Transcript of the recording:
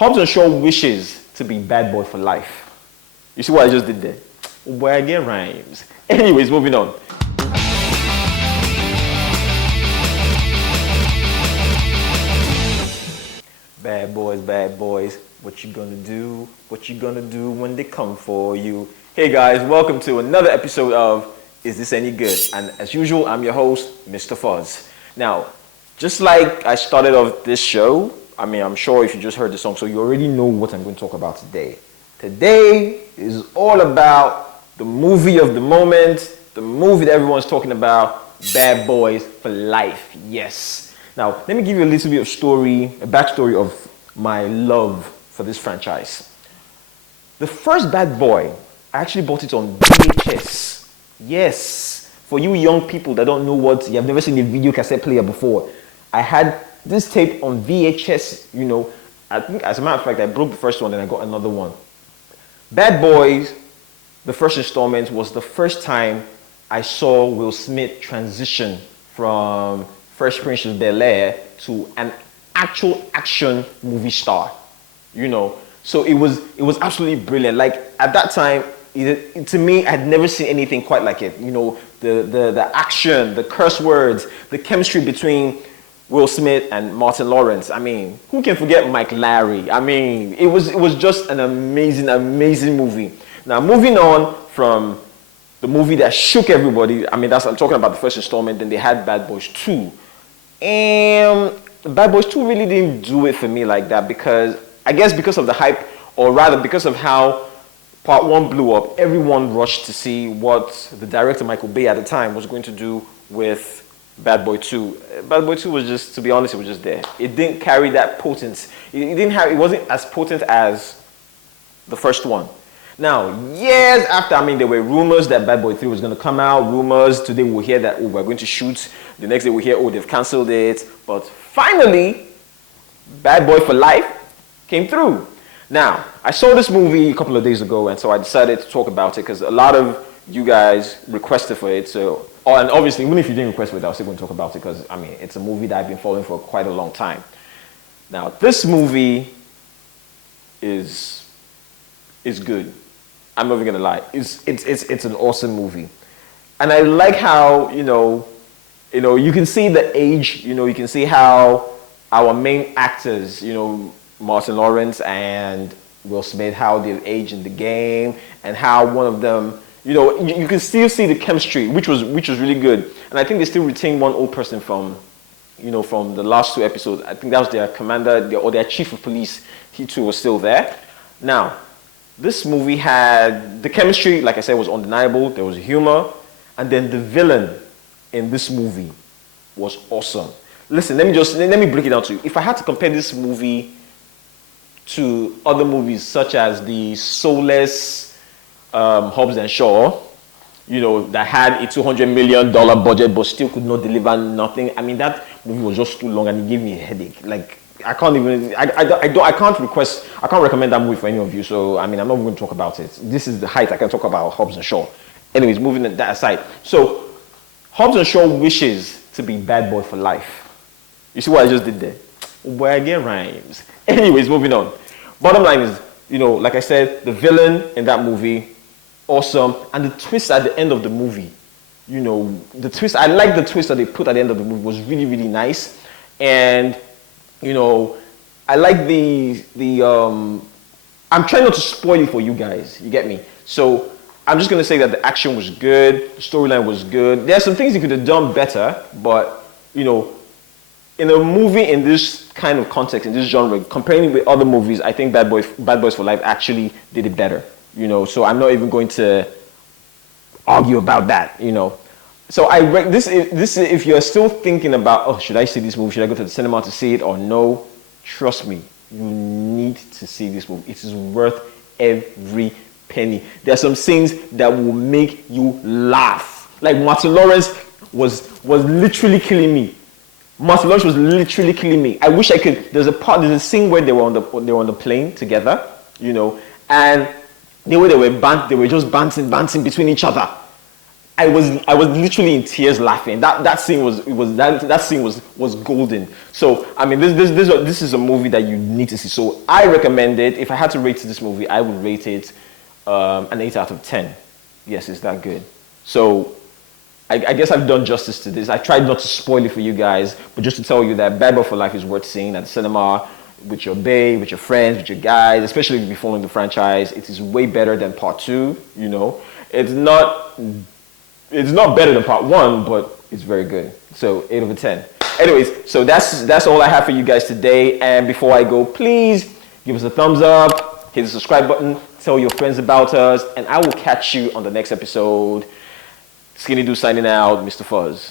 Hudgens sure wishes to be bad boy for life. You see what I just did there? Oh boy, I get rhymes. Anyways, moving on. Bad boys, what you gonna do? What you gonna do when they come for you? Hey guys, welcome to another episode of Is This Any Good? And as usual, I'm your host, Mr. Fuzz. Now, just like I started off this show, I'm sure if you just heard the song, so you already know what I'm going to talk about today. Today is all about the movie of the moment, the movie that everyone's talking about, Bad Boys for Life. Yes. Now, let me give you a little bit of a backstory of my love for this franchise. The first Bad Boy, I actually bought it on VHS. Yes. For you young people that don't know you have never seen a video cassette player before, I had this tape on VHS, I think as a matter of fact, I broke the first one and I got another one. Bad Boys, the first installment, was the first time I saw Will Smith transition from Fresh Prince of Bel-Air to an actual action movie star, So it was absolutely brilliant. Like at that time, to me, I'd never seen anything quite like it. The action, the curse words, the chemistry between Will Smith and Martin Lawrence. Who can forget Mike Larry? It was just an amazing movie. Now, moving on from the movie that shook everybody, I'm talking about the first installment, then they had Bad Boys 2. And Bad Boys 2 really didn't do it for me like that because of the hype, or rather because of how Part 1 blew up, everyone rushed to see what the director, Michael Bay, at the time was going to do with Bad Boy 2. Bad Boy 2 was just, to be honest, it was just there. It didn't carry that potence. It wasn't as potent as the first one. Now, years after, there were rumors that Bad Boy 3 was going to come out. Rumors, today we'll hear that, we're going to shoot. The next day we'll hear, they've canceled it. But finally, Bad Boy for Life came through. Now, I saw this movie a couple of days ago, and so I decided to talk about it because a lot of you guys requested for it. So, and obviously, even if you didn't request for it, I was still going to talk about it because, it's a movie that I've been following for quite a long time. Now, this movie is good. I'm not even going to lie. It's an awesome movie. And I like how, you can see the age, you can see how our main actors, Martin Lawrence and Will Smith, how they've aged in the game, and how one of them, you can still see the chemistry, which was really good. And I think they still retain one old person from the last 2 episodes. I think that was their commander, or their chief of police. He too was still there. Now, this movie had, the chemistry, like I said, was undeniable. There was humor. And then the villain in this movie was awesome. Listen, let me break it down to you. If I had to compare this movie to other movies such as the soulless Hobbs and Shaw, that had a $200 million budget but still could not deliver nothing. That movie was just too long and it gave me a headache. Like, I can't recommend that movie for any of you. So, I'm not going to talk about it. This is the height I can talk about Hobbs and Shaw. Anyways, moving that aside. So, Hobbs and Shaw wishes to be bad boy for life. You see what I just did there? Oh boy, I get rhymes. Anyways, moving on. Bottom line is, like I said, the villain in that movie, awesome. And the twist at the end of the movie, I like the twist that they put at the end of the movie was really, really nice. And, I like I'm trying not to spoil it for you guys, you get me? So, I'm just going to say that the action was good, the storyline was good. There are some things you could have done better, but, in a movie in this kind of context, in this genre, comparing it with other movies, I think Bad Boys for Life actually did it better, So I'm not even going to argue about that, So if you're still thinking about, should I see this movie? Should I go to the cinema to see it or no? Trust me, you need to see this movie. It is worth every penny. There are some scenes that will make you laugh. Like Martin Lawrence was literally killing me. Martin Lawrence was literally killing me. I wish I could. There's a scene where they were on the plane together, and the way they were just bouncing between each other. I was literally in tears laughing. That scene was golden. So I mean, this is a movie that you need to see. So I recommend it. If I had to rate this movie, I would rate it an 8 out of 10. Yes, it's that good. So I guess I've done justice to this. I tried not to spoil it for you guys, but just to tell you that Bad Boy for Life is worth seeing at the cinema with your babe, with your friends, with your guys, especially if you're following the franchise. It is way better than part 2, you know. It's not better than part 1, but it's very good. So 8 over 10. Anyways, so that's all I have for you guys today. And before I go, please give us a thumbs up, hit the subscribe button, tell your friends about us, and I will catch you on the next episode. Skinny Dude signing out, Mr. Fuzz.